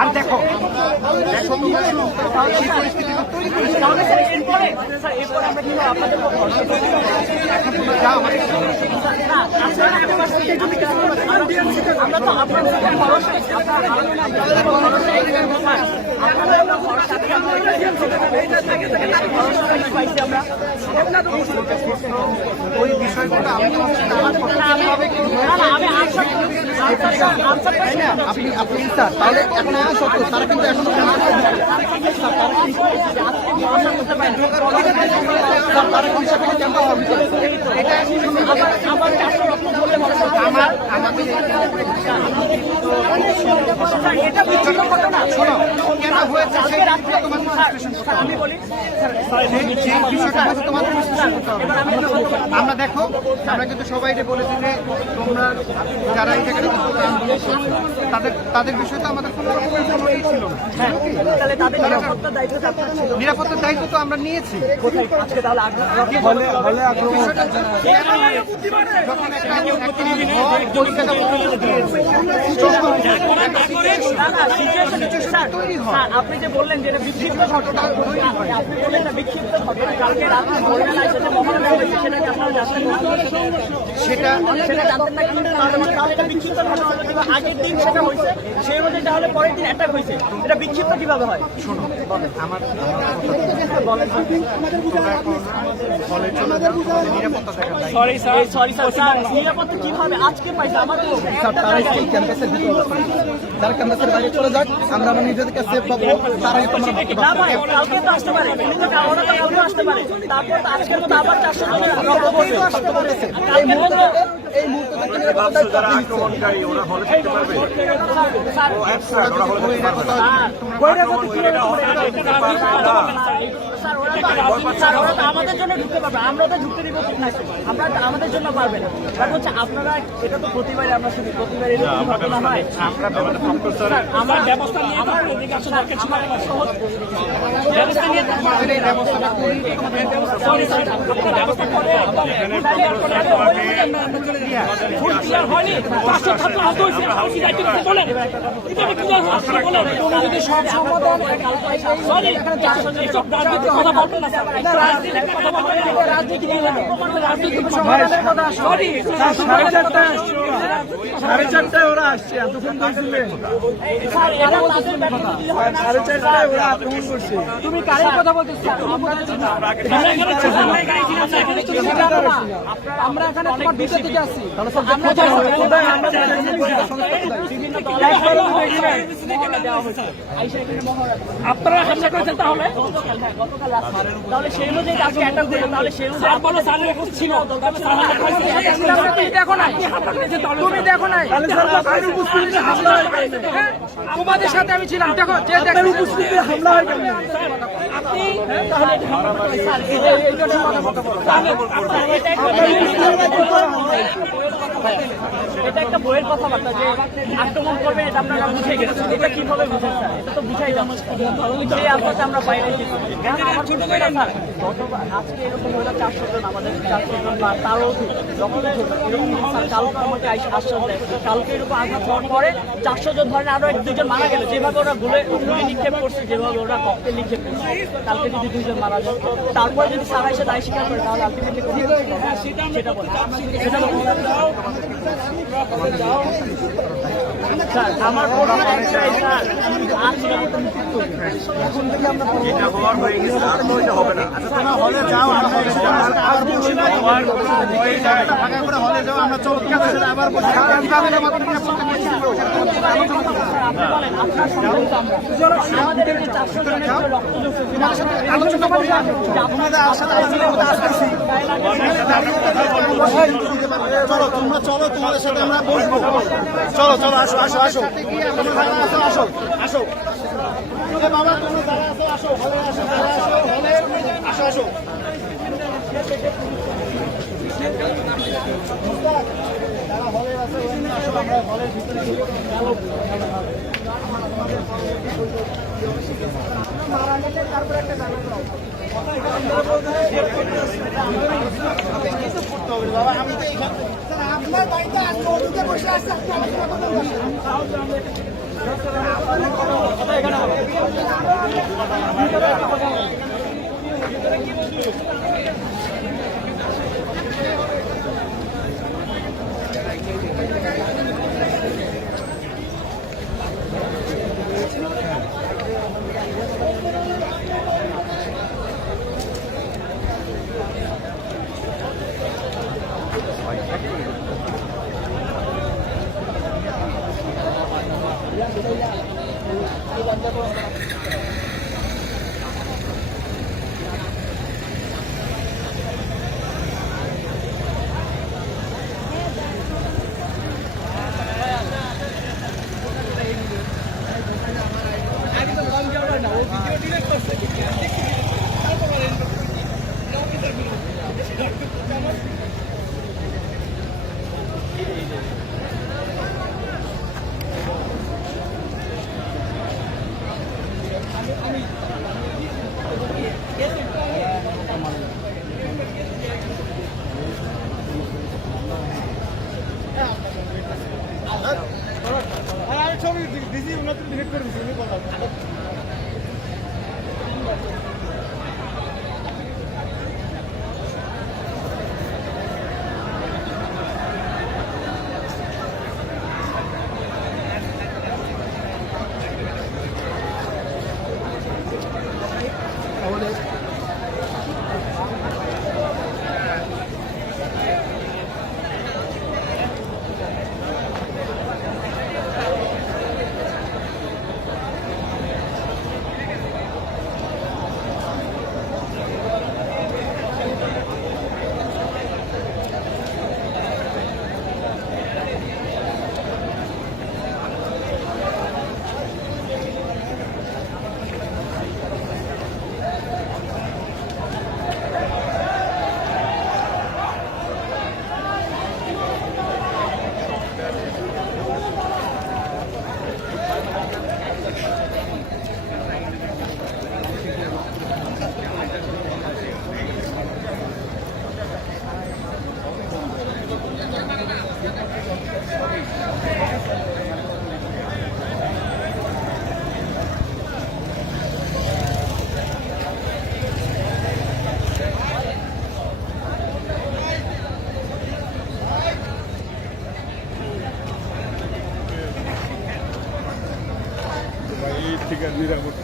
আর দেখো ওই বিষয়গুলো আপনি স্যার তাহলে এখন সত্য তারা কিন্তু এখন আমরা দেখো আমরা কিন্তু সবাই বলেছি যে তোমরা যারা এই জায়গাটা তাদের বিষয় তো আমাদের কোনো রকমের কোনো এই ছিল না। নিরাপত্তার দায়িত্ব তো আমরা নিয়েছি। আপনি যে বললেন যে বিক্ষিপ্ত ঘটনা, আপনি বললেন না বিক্ষিপ্ত ঘটনা কালকে রাতে ভোরবেলা এসেছে মহানগর হয়েছে, সেটাকে আপনারা জানতেন না? সেটা জানতেন না কিন্তু তাহলে এটা বিক্ষিপ্ত ঘটনা হলো কিংবা আগের দিন সেটা হয়েছে সেই অনুযায়ী তাহলে পরের দিন অ্যাটাক হয়েছে, এটা বিক্ষিপ্ত কিভাবে হয়? শোনো আমার নিরাপত্তা কিভাবে আজকে পাইছে? আমাদের যারা ক্যাম্পাসের বাইরে চলে যাক আমরা আমার নিজেদেরকে সেফ পাবো, তারাই তোমরা কালকে তো আসতে পারে, কালকে আসতে পারে, তারপর তো আজকের মতো আবার 400 জনের আসতে পারেছে। এই মুহূর্তে আক্রমণকারী ওরা হলে থাকতে পারবে, আমাদের জন্য ঢুকতে পারবে, আমরা তো ঢুকতে দিব না, আমরা আমাদের জন্য পারবে না। হচ্ছে আপনারা এটা তো প্রতিবারে আমরা শুনি, প্রতিবার এরকম ঘটনা হয়। আমার ব্যবস্থা নিয়ে সাড়ে চারটায় ওরা আসছে, এতক্ষণ বলছিলেন 4:30টায় ওরা আক্রমণ করছে। তুমি কারের কথা বলতেছ? আমরা এখানে তোমার ভিতর থেকে আসছি। আপনারা হামলা করেছেন তাহলে তাহলে সেই অনুযায়ী আজকে অ্যাটাক করলেন, তাহলে সেই অনুযায়ী ছিল দেখো নাই, তুমি দেখো নাই, তোমাদের সাথে আমি ছিলাম, দেখো যে উপস্থিতি হামলা হয় এটা একটা বইয়ের কথাবার্তা যে আক্রমণ করবে, এটা আপনারা বুঝে গেছেন, এটা কিভাবে বুঝেন স্যার? এটা তো বুঝাই যাচ্ছে, সেই আপনাকে আমরা পাই নাই। আজকে এরকম হলো 400 জন, আমাদের 400 জন বা তারও যখন এরকম কালকে আমাকে আশ্বাস দেয়, কালকে এরকম আঘাত হওয়ার পরে 400 জন ধরেন আরো 1-2 জন মারা গেল, যেভাবে ওরা গুলি নিক্ষেপ করছে, যেভাবে ওরা ককটেল নিক্ষেপ করছে, কালকে যদি 2 জন মারা যায়, তারপরে যদি সারা এসে দায় স্বীকার করে তাহলে আলটিমেটলি সেটা বলে আমার হবে না। হলে যাও আমরা চমৎকার আবার আলোচনা করি, চলো তোমরা চলো, তোমাদের সাথে আমরা বসবো, চলো চলো আসো আসো আসো আসো আসো আসো। বাবা তুমি যারা আছো আসো হলে আসো যারা আসো হলে আসো আসো যারা হলে আছে ওখানে আসো আমরা হলের ভিতরে তারপরে একটা জানা বাবা আমি তো আপনার বাড়িতে আসবো ওদিকে বসে আসছে আপনি আমাকে কথা ছবি দিদি উন্নত ডিলিট করে দিচ্ছি ঠিক আছে নিরাপদ